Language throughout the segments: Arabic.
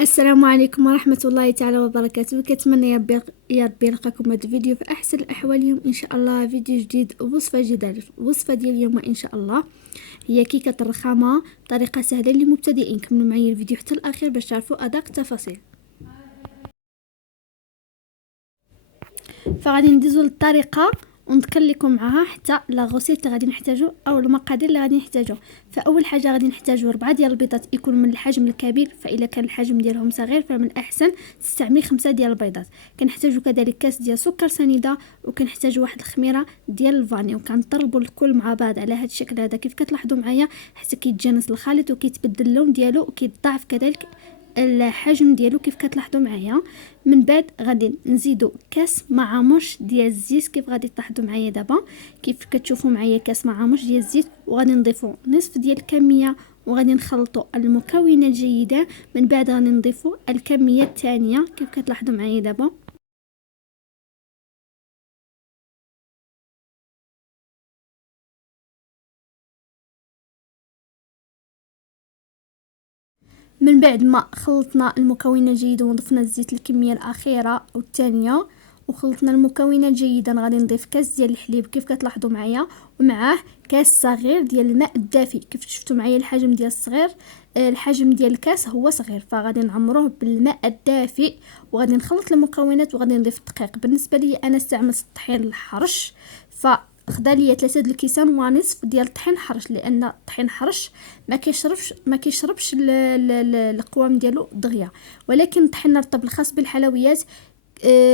السلام عليكم ورحمة الله تعالى وبركاته. كتمنى يا ربي يلقاكم هذا الفيديو في احسن الاحوال. اليوم ان شاء الله فيديو جديد، وصفة جديدة. الوصفة ديال اليوم ان شاء الله هي كيكة الرخامة بطريقة سهلة للمبتدئين. كملوا معايا الفيديو حتى الاخير باش تعرفوا ادق التفاصيل. فغادي ندوزو للطريقة ونذكر لكم معها حتى لا غوسيت اللي غادي نحتاجو او المقادير اللي غادي نحتاجو. فاول حاجه غادي نحتاجو 4 ديال البيضات يكونوا من الحجم الكبير، فاذا كان الحجم ديالهم صغير فمن الاحسن تستعملي 5 ديال البيضات. كنحتاجو كذلك كاس ديال سكر سنيده، وكنحتاجو واحد الخميره ديال الفاني، وكنضربوا الكل مع بعض على هذا الشكل هذا كيف كتلاحظوا معايا حتى كيتجانس الخليط وكيتبدل اللون ديالو وكيتضاعف كذلك الحجم ديالو كيف كتلاحظوا معايا. من بعد غادي نزيدوا كاس معامش ديال الزيت كيف غادي تلاحظوا معايا دابا، كيف كتشوفوا معايا كاس معامش ديال الزيت، وغادي نضيفوا نصف ديال الكميه وغادي نخلطوا المكونات جيدا. من بعد غادي نضيفوا الكميه الثانيه كيف كتلاحظوا معايا دابا. من بعد ما خلطنا المكونات جيدا وضفنا الزيت الكميه الاخيره والثانيه وخلطنا المكونات جيدا، غادي نضيف كاس ديال الحليب كيف كتلاحظوا معايا، ومعاه كاس صغير ديال الماء الدافئ. كيف شفتوا معايا الحجم ديال الصغير، الحجم ديال الكاس هو صغير، فغادي نعمروه بالماء الدافئ وغادي نخلط المكونات وغادي نضيف الدقيق. بالنسبه لي انا استعملت الطحين الحرش، خدا ليا 3 د الكيسان ونصف ديال الطحين حرش، لان الطحين حرش ما كيشربش القوام ديالو دغيا. ولكن الطحين الرطب الخاص بالحلويات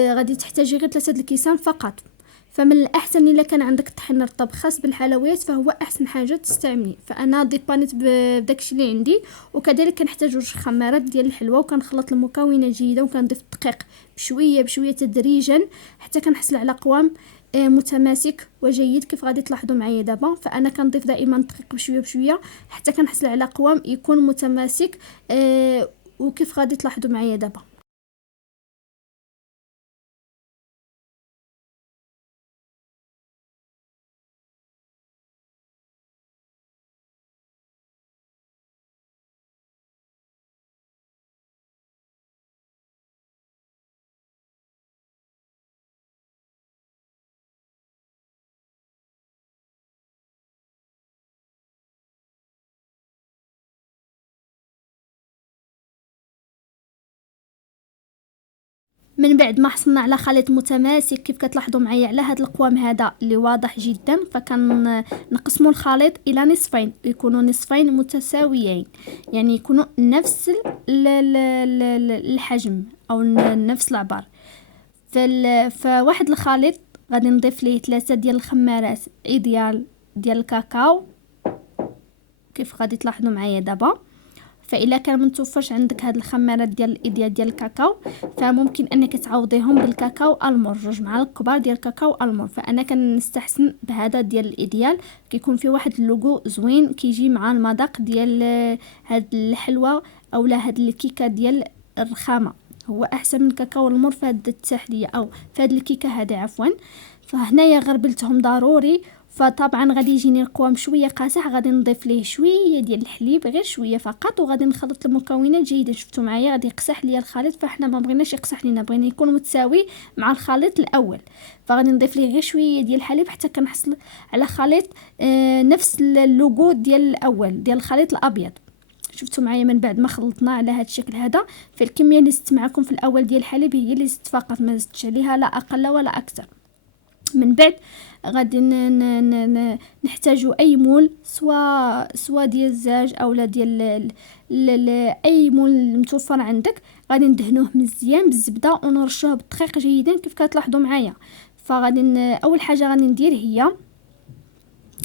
غادي تحتاجي غير 3 د الكيسان فقط. فمن الاحسن الا كان عندك الطحين الرطب خاص بالحلويات فهو احسن حاجه تستعملي. فانا ديبانيت بداكشي اللي عندي. وكذلك كنحتاج 2 خمارات ديال الحلوى، وكنخلط المكونات جيدا وكنضيف الدقيق بشويه بشويه تدريجا حتى كنحصل على قوام متماسك وجيد كيف غادي تلاحظوا معايا دابا. فانا كنضيف دائما الدقيق بشويه بشويه حتى كنحصل على قوام يكون متماسك، وكيف غادي تلاحظوا معايا دابا. من بعد ما حصلنا على خليط متماسك كيف كتلاحظوا معايا على هذا القوام هذا اللي واضح جدا، فكنقسموا الخليط الى نصفين، يكونوا نصفين متساويين، يعني يكونوا نفس الحجم او نفس العبار. فواحد الخليط غادي نضيف ليه 3 ديال الخمارات ايديال ديال الكاكاو كيف غادي تلاحظوا معايا دابا. فإلا كان متوفرش عندك هاد الخمارات ديال الايديال ديال الكاكاو فممكن انك تعوضيهم بالكاكاو المور، 2 معالق كبار ديال الكاكاو المور. فانا كنستحسن بهذا ديال الايديال، كيكون فيه واحد اللوغو زوين كيجي مع المذاق ديال هاد الحلوى اولا هاد الكيكه ديال الرخامه. هو احسن من الكاكاو المور في هاد التحليه او في هاد الكيكه هذه عفوا. فهنايا غربلتهم ضروري. فطبعا غادي يجيني القوام شويه قاصح، غادي نضيف ليه شويه ديال الحليب غير شويه فقط، وغادي نخلط المكونات جيدا. شفتوا معايا غادي يقصح ليا الخليط، فاحنا ما بغيناش يقصح لينا، بغينا يكون متساوي مع الخليط الاول. فغادي نضيف ليه غير شويه ديال الحليب حتى كنحصل على خليط نفس اللوغو ديال الاول ديال الخليط الابيض. شفتوا معايا من بعد ما خلطنا على هذا الشكل هذا، في الكميه اللي زدت معكم في الاول ديال الحليب هي اللي زدت فقط، ما زدتش عليها لا اقل ولا اكثر. من بعد غادي نحتاجوا اي مول، سوا ديال الزاج اولا ديال اي مول متوفر عندك. غادي ندهنوه مزيان بالزبده ونرشوه بالدقيق جيدا كيف كتلاحظوا معايا. اول حاجه غادي ندير هي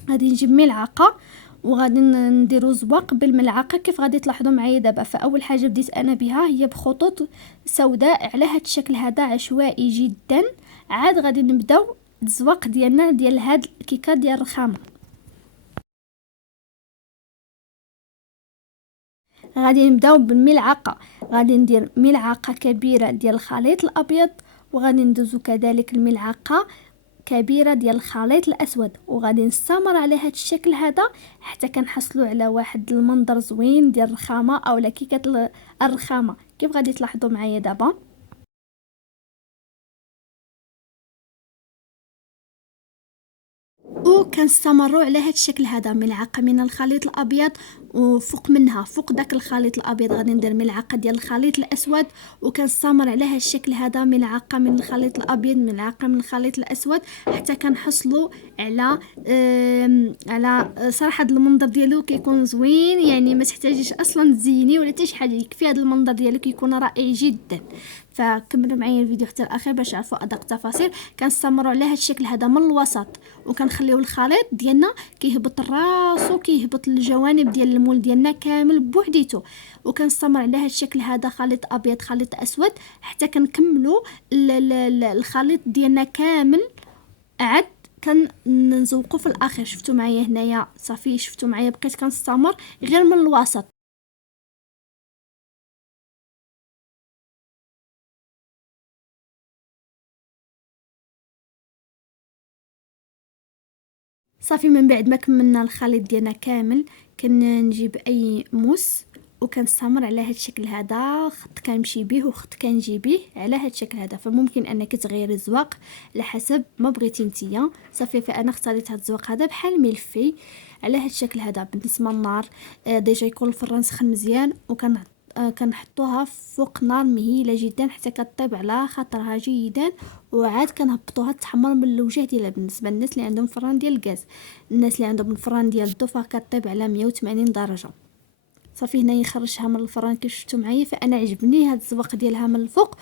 غادي نجيب ملعقه وغادي نديرو زواق بالملعقه كيف غادي تلاحظوا معايا دابا. فاول حاجه بديت انا بها هي بخطوط سوداء على هذا الشكل هذا عشوائي جدا. عاد غادي نبداو الزواق ديالنا ديال هاد الكيكه ديال الرخامه. غادي نبداو بالملعقه، غادي ندير ملعقه كبيره ديال الخليط الابيض، وغادي ندوزو كذلك الملعقه كبيره ديال الخليط الاسود، وغادي نستمر على هذا الشكل هذا حتى كنحصلوا على واحد المنظر زوين ديال الرخامه اولا كيكه الرخامه كيف غادي تلاحظوا معايا دابا. وكنستمروا على هذا الشكل هذا، ملعقه من الخليط الابيض وفوق منها فوق داك الخليط الابيض غادي ندير ملعقه ديال الخليط الاسود، وكنستمر على هذا الشكل هذا، ملعقه من الخليط الابيض ملعقه من الخليط الاسود، حتى كنحصلوا على صراحه هذا المنظر ديالو كيكون زوين، يعني ما تحتاجيش اصلا تزيني ولا حتى شي حاجه، يكفي هذا المنظر ديالو كيكون رائع جدا. فكملوا معايا الفيديو حتى الاخير باش تعرفوا ادق التفاصيل. كنستمروا على هذا الشكل هذا من الوسط، وكنخليو الخليط ديالنا كيهبط راسو كيهبط الجوانب ديال المول ديالنا كامل بوحديتو، وكنستمر على هذا الشكل هذا، خليط ابيض خليط اسود، حتى كنكملوا الخليط ديالنا كامل. عاد كنزوقوا في الاخير. شفتوا معايا هنايا صافي، شفتوا معايا بقيت كنستمر غير من الوسط. صافي من بعد ما كملنا الخليط ديالنا كامل، كنجيب اي موس وكنستمر على هذا الشكل هذا، خط كنمشي به وخط كنجي به على هذا الشكل هذا. فممكن انك تغيري الزواق على حسب ما بغيتي نتيا. صافي فانا اختاريت هذا الزواق هذا بحال ملفي على هذا الشكل هذا. بالنسبه للنار ديجا يكون الفران سخن مزيان، كنحطوها فوق نار مهيله جدا حتى كطيب على خاطرها جيدا، وعاد كنهبطوها تحمر من الوجه ديالها. بالنسبه للناس اللي عندهم فران ديال الغاز، الناس اللي عندهم الفران ديال الضو فكطيب على 180 درجه. صافي هنا يخرجها من الفران كيف شفتوا معايا. فانا عجبني هذا الزواق ديالها من الفوق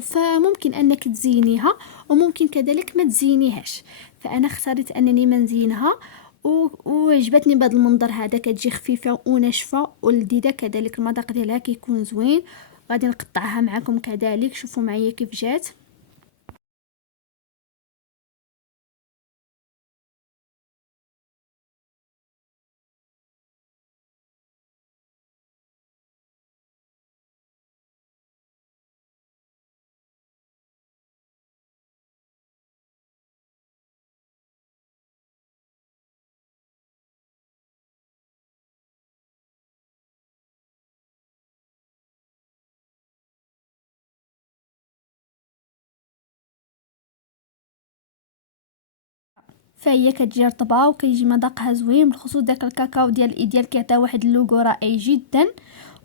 فممكن انك تزينيها وممكن كذلك ما تزينيهاش. فانا اختاريت انني ما نزينها، وعجبتني بهذا المنظر هذا، كتجي خفيفه وناشفه ولذيذه كذلك، المذاق ديالها كيكون زوين. غادي نقطعها معكم كذلك، شوفوا معايا كيف جات. فهي كتجي رطبه وكيجي مذاقها زوين، بالخصوص داك الكاكاو ديال الايديال كيعطي واحد اللوغو رائع جدا.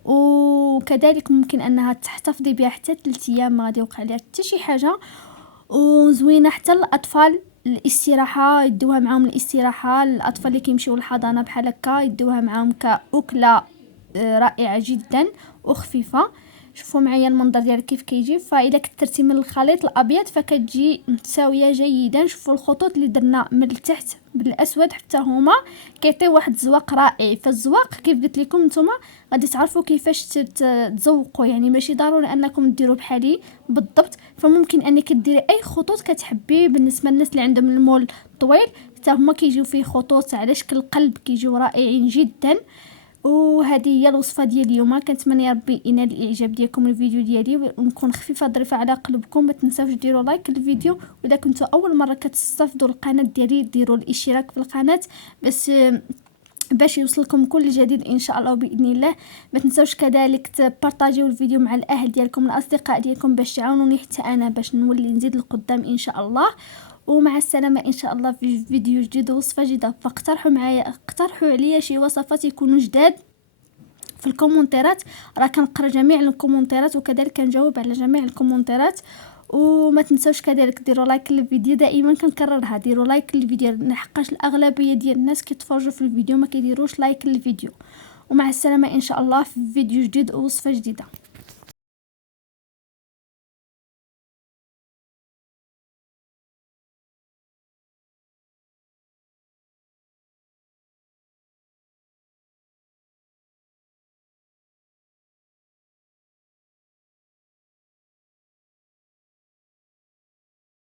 وكذلك ممكن انها تحتفظي بها حتى 3 ايام ما غادي يوقع لها حتى شي حاجه، وزوينه حتى الاطفال الاستراحه يدوها معاهم. الاستراحه الاطفال اللي كيمشيو للحضانه بحال هكا يدوها معاهم كاكله رائعه جدا وخفيفه. شوفوا معايا المنظر ديال كيف كيجي. فاذا كثرتي من الخليط الابيض فكتجي متساويه جيدا. شوفوا الخطوط اللي درنا من التحت بالاسود حتى هما كيعطيو واحد الزواق رائع. فالزواق كيف قلت لكم نتوما غادي تعرفوا كيفاش تزوقوا، يعني ماشي ضروري انكم ديروا بحالي بالضبط. فممكن انك ديري اي خطوط كتحبي. بالنسبه للناس اللي عندهم المول طويل حتى هما كيجيو فيه خطوط على شكل قلب، كيجيو رائعين جدا. وهذه هي الوصفه ديال اليوم. كنتمنى يا ربي ينال الاعجاب ديالكم الفيديو ديالي ونكون خفيفه ظريفه على قلبكم. ما تنساوش ديروا لايك للفيديو، واذا كنتوا اول مره كتستافدوا القناه ديالي ديروا الاشتراك في القناه باش يوصلكم كل جديد ان شاء الله باذن الله. ما تنساوش كذلك تبارطاجيو الفيديو مع الاهل ديالكم الاصدقاء ديالكم باش تعاونوني حتى انا باش نولي نزيد لقدام ان شاء الله. ومع السلامه ان شاء الله في فيديو جديد ووصفه جديده. فاقترحوا معايا، اقترحوا عليا شي وصفات يكونوا جداد في الكومنتات، راه كنقرا جميع الكومنتات وكذلك كنجاوب على جميع الكومنتات. وما تنسوش كذلك ديروا لايك للفيديو. دائما كنكررها، ديروا لايك للفيديو لحقاش الاغلبيه ديال الناس كيتفرجوا في الفيديو ما كيديروش لايك للفيديو. ومع السلامه ان شاء الله في فيديو جديد ووصفه جديده.